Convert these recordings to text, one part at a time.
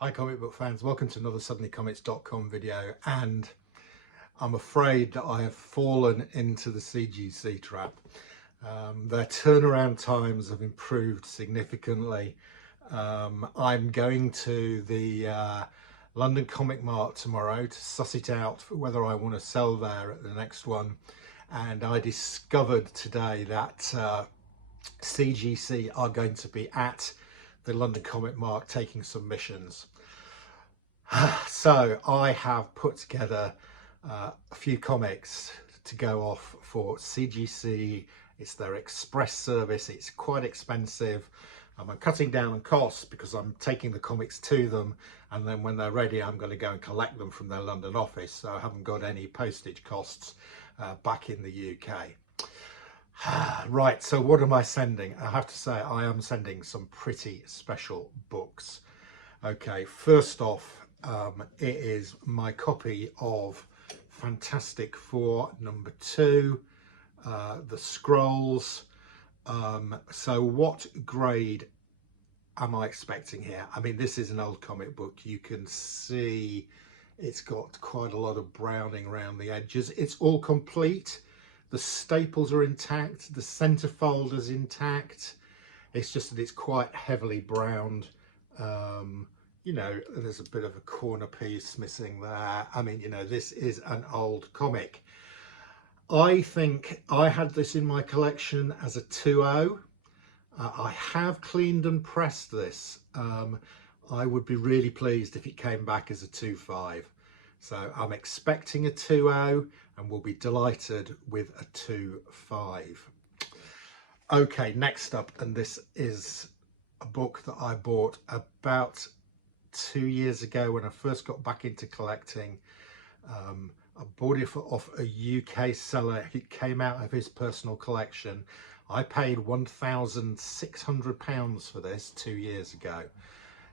Hi comic book fans, welcome to another suddenlycomics.com video, and I'm afraid that I have fallen into the CGC trap. Their turnaround times have improved significantly. I'm going to the London Comic Mart tomorrow to suss it out for whether I want to sell there at the next one, and I discovered today that CGC are going to be at the London Comic Mart taking submissions. So I have put together a few comics to go off for CGC. It's their express service. It's quite expensive. I'm cutting down on costs because I'm taking the comics to them, and then when they're ready I'm going to go and collect them from their London office, so I haven't got any postage costs back in the UK. Right, so what am I sending? I have to say I am sending some pretty special books. Okay, first off, it is my copy of Fantastic Four #2, The Scrolls. So what grade am I expecting here? I mean, this is an old comic book. You can see it's got quite a lot of browning around the edges. It's all complete. The staples are intact. The centerfold is intact. It's just that it's quite heavily browned. You know, there's a bit of a corner piece missing there. I mean, you know, this is an old comic. I think I had this in my collection as a 2.0. I have cleaned and pressed this. I would be really pleased if it came back as a 2.5. So I'm expecting a 2.0 and will be delighted with a 2.5. Okay, next up, and this is a book that I bought about 2 years ago when I first got back into collecting. I bought it off a UK seller. It came out of his personal collection. I paid £1,600 for this 2 years ago.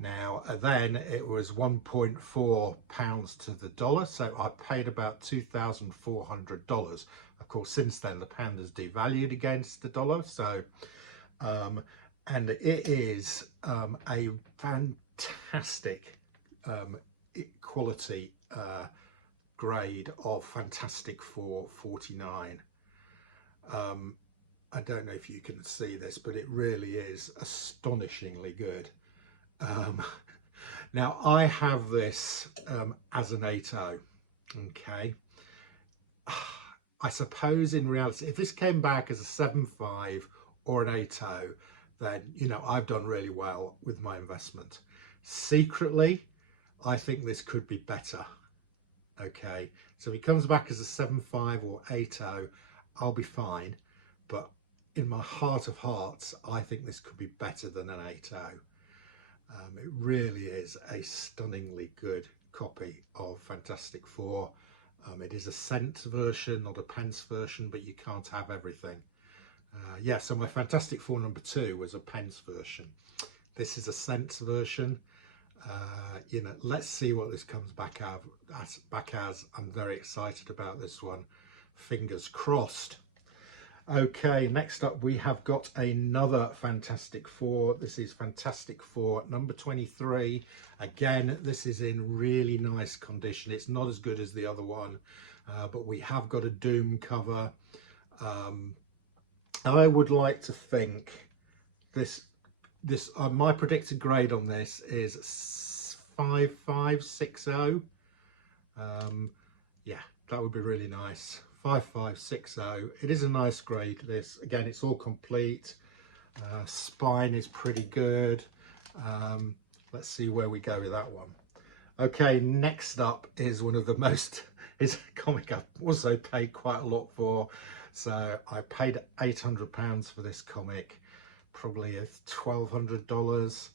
Now then it was 1.4 pounds to the dollar, so I paid about $2,400. Of course, since then the pound has devalued against the dollar, so and it is a fantastic quality grade of Fantastic Four 49. I don't know if you can see this, but it really is astonishingly good. Now I have this as an 8.0. Okay, I suppose in reality if this came back as a 7.5 or an 8.0, then you know I've done really well with my investment. Secretly I think this could be better. Okay, so if it comes back as a 7.5 or 8.0, I'll be fine, but in my heart of hearts I think this could be better than an 8.0. It really is a stunningly good copy of Fantastic Four. It is a cent version, not a pence version, but you can't have everything. Yeah, so my Fantastic Four #2 was a pence version. This is a cent version. You know, let's see what this comes back as. I'm very excited about this one. Fingers crossed. Okay, next up we have got another Fantastic Four. This is Fantastic Four #23. Again, this is in really nice condition. It's not as good as the other one, but we have got a Doom cover. I would like to think this my predicted grade on this is 5.560. Yeah, that would be really nice. 5.560. It is a nice grade. This again, it's all complete. Spine is pretty good. Let's see where we go with that one. Okay, next up is one of the most is a comic I've also paid quite a lot for. So I paid £800 for this comic, probably $1,200.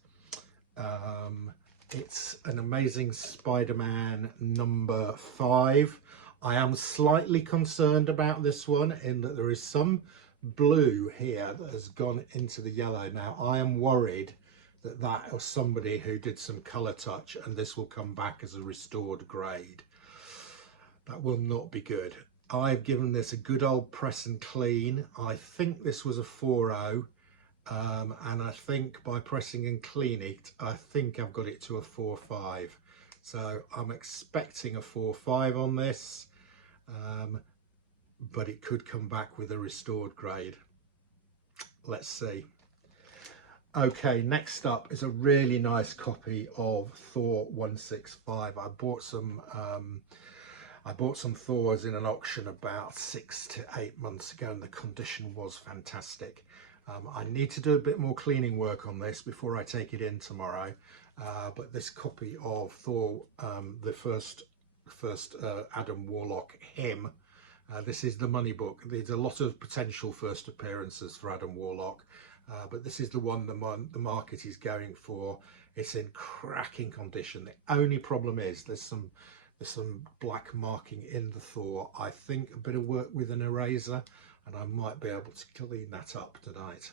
It's an Amazing Spider-Man #5. I am slightly concerned about this one in that there is some blue here that has gone into the yellow. Now I am worried that that was somebody who did some colour touch and this will come back as a restored grade. That will not be good. I've given this a good old press and clean. I think this was a 4.0. and I think by pressing and clean it, I think I've got it to a 4.5. So I'm expecting a 4.5 on this, but it could come back with a restored grade. Let's see. Okay, next up is a really nice copy of Thor 165. I bought some Thors in an auction about 6 to 8 months ago, and the condition was fantastic. I need to do a bit more cleaning work on this before I take it in tomorrow. But this copy of Thor, the first Adam Warlock hymn, this is the money book. There's a lot of potential first appearances for Adam Warlock, but this is the one the market is going for. It's in cracking condition. The only problem is there's some black marking in the Thor. I think a bit of work with an eraser, and I might be able to clean that up tonight.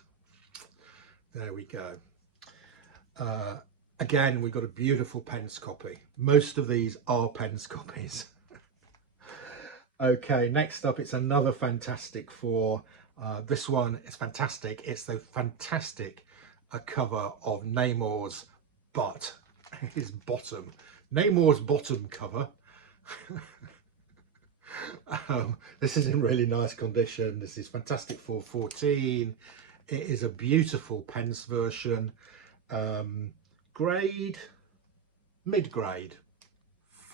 There we go. Again, we've got a beautiful pens copy. Most of these are pens copies. Okay, next up, it's another fantastic Thor. This one is fantastic. It's the fantastic cover of Namor's butt, his bottom. Namor's bottom cover. This is in really nice condition. This is fantastic for 14. It is a beautiful pens version. Grade, mid-grade,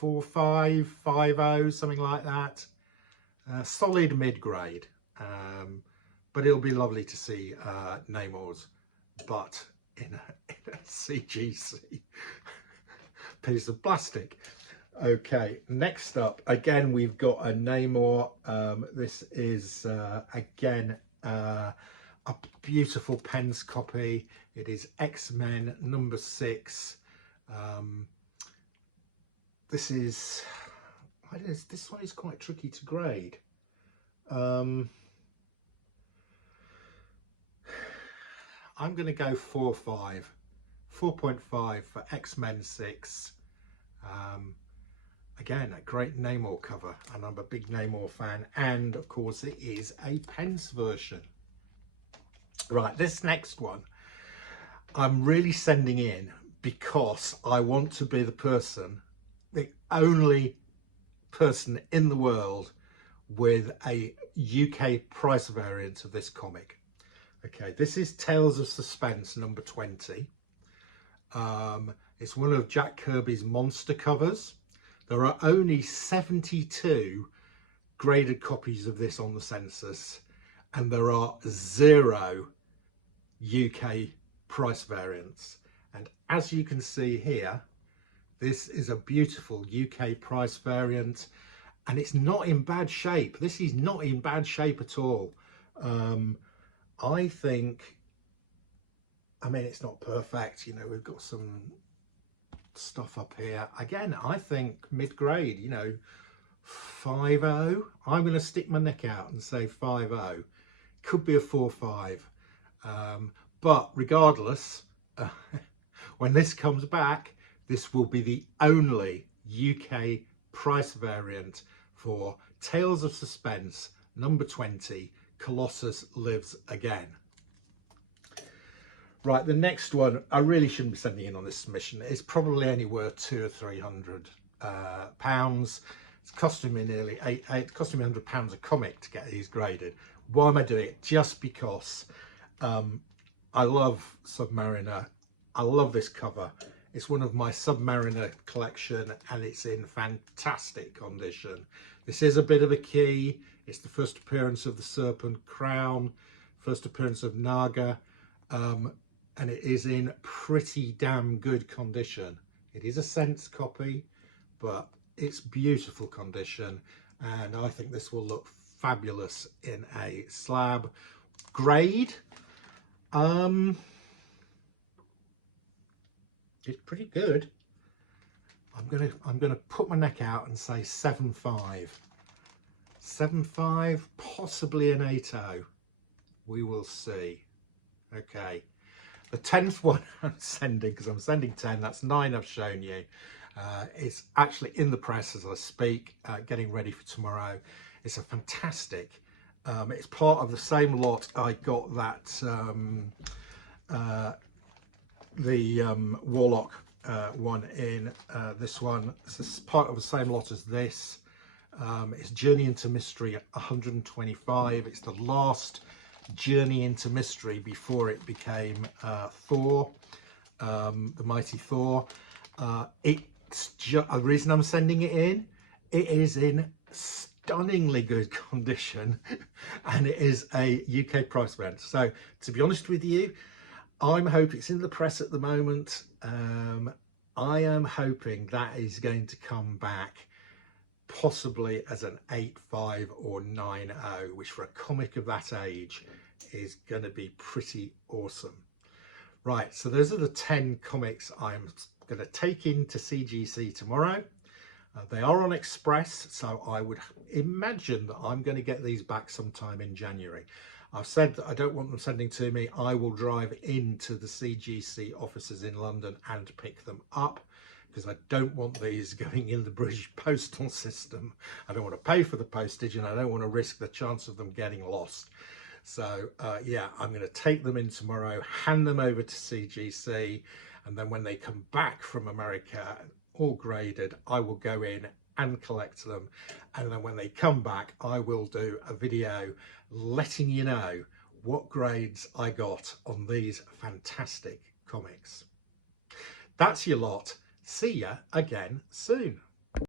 4.5, 5.0, something like that. Solid mid-grade, but it'll be lovely to see Namor's butt in a CGC piece of plastic. Okay, next up, again, we've got a Namor. This is, again, a beautiful pens copy. It is XMen number 6. This one is quite tricky to grade. I'm going to go 4.5 for XMen 6. Again, a great Namor cover, and I'm a big Namor fan, and of course it is a pens version. Right, this next one I'm really sending in because I want to be the only person in the world with a UK price variant of this comic. Okay, this is Tales of Suspense number 20. It's one of Jack Kirby's monster covers. There are only 72 graded copies of this on the census, and there are 0 UK price variants. And as you can see here, this is a beautiful UK price variant, and it's not in bad shape. This is not in bad shape at all. I think, I mean, it's not perfect, you know, we've got some stuff up here. Again, I think mid-grade, you know, 5.0. I'm going to stick my neck out and say 5.0. Could be a 4.5. But regardless, when this comes back, this will be the only UK price variant for Tales of Suspense number 20, Colossus Lives Again. Right, the next one, I really shouldn't be sending in on this submission. It's probably only worth £200 or £300. It's costing me nearly it cost me £100 a comic to get these graded. Why am I doing it? Just because I love Submariner. I love this cover. It's one of my Submariner collection, and it's in fantastic condition. This is a bit of a key. It's the first appearance of the Serpent Crown, first appearance of Naga, and it is in pretty damn good condition. It is a Sense copy, but it's beautiful condition, and I think this will look fabulous in a slab. Grade, it's pretty good. I'm gonna put my neck out and say 7.5. 7.5, possibly an 8.0. We will see. Okay. The 10th one I'm sending, because I'm sending 10, that's 9 I've shown you. It's actually in the press as I speak, getting ready for tomorrow. It's a fantastic, it's part of the same lot I got that the Warlock one in this one. This is part of the same lot as this. It's Journey into Mystery 125. It's the last Journey into Mystery before it became Thor, the mighty Thor. It's just the reason I'm sending it in. It is in stunningly good condition, and it is a UK price event. So to be honest with you, I'm hoping it's in the press at the moment. I am hoping that is going to come back possibly as an 8.5 or 9.0, which for a comic of that age is going to be pretty awesome. Right, so those are the 10 comics I'm going to take into CGC tomorrow. They are on Express, so I would imagine that I'm going to get these back sometime in January. I've said that I don't want them sending to me. I will drive into the CGC offices in London and pick them up, because I don't want these going in the British postal system. I don't want to pay for the postage, and I don't want to risk the chance of them getting lost. So yeah, I'm going to take them in tomorrow, hand them over to CGC, and then when they come back from America, all graded, I will go in and collect them. And then when they come back, I will do a video letting you know what grades I got on these fantastic comics. That's your lot. See ya again soon.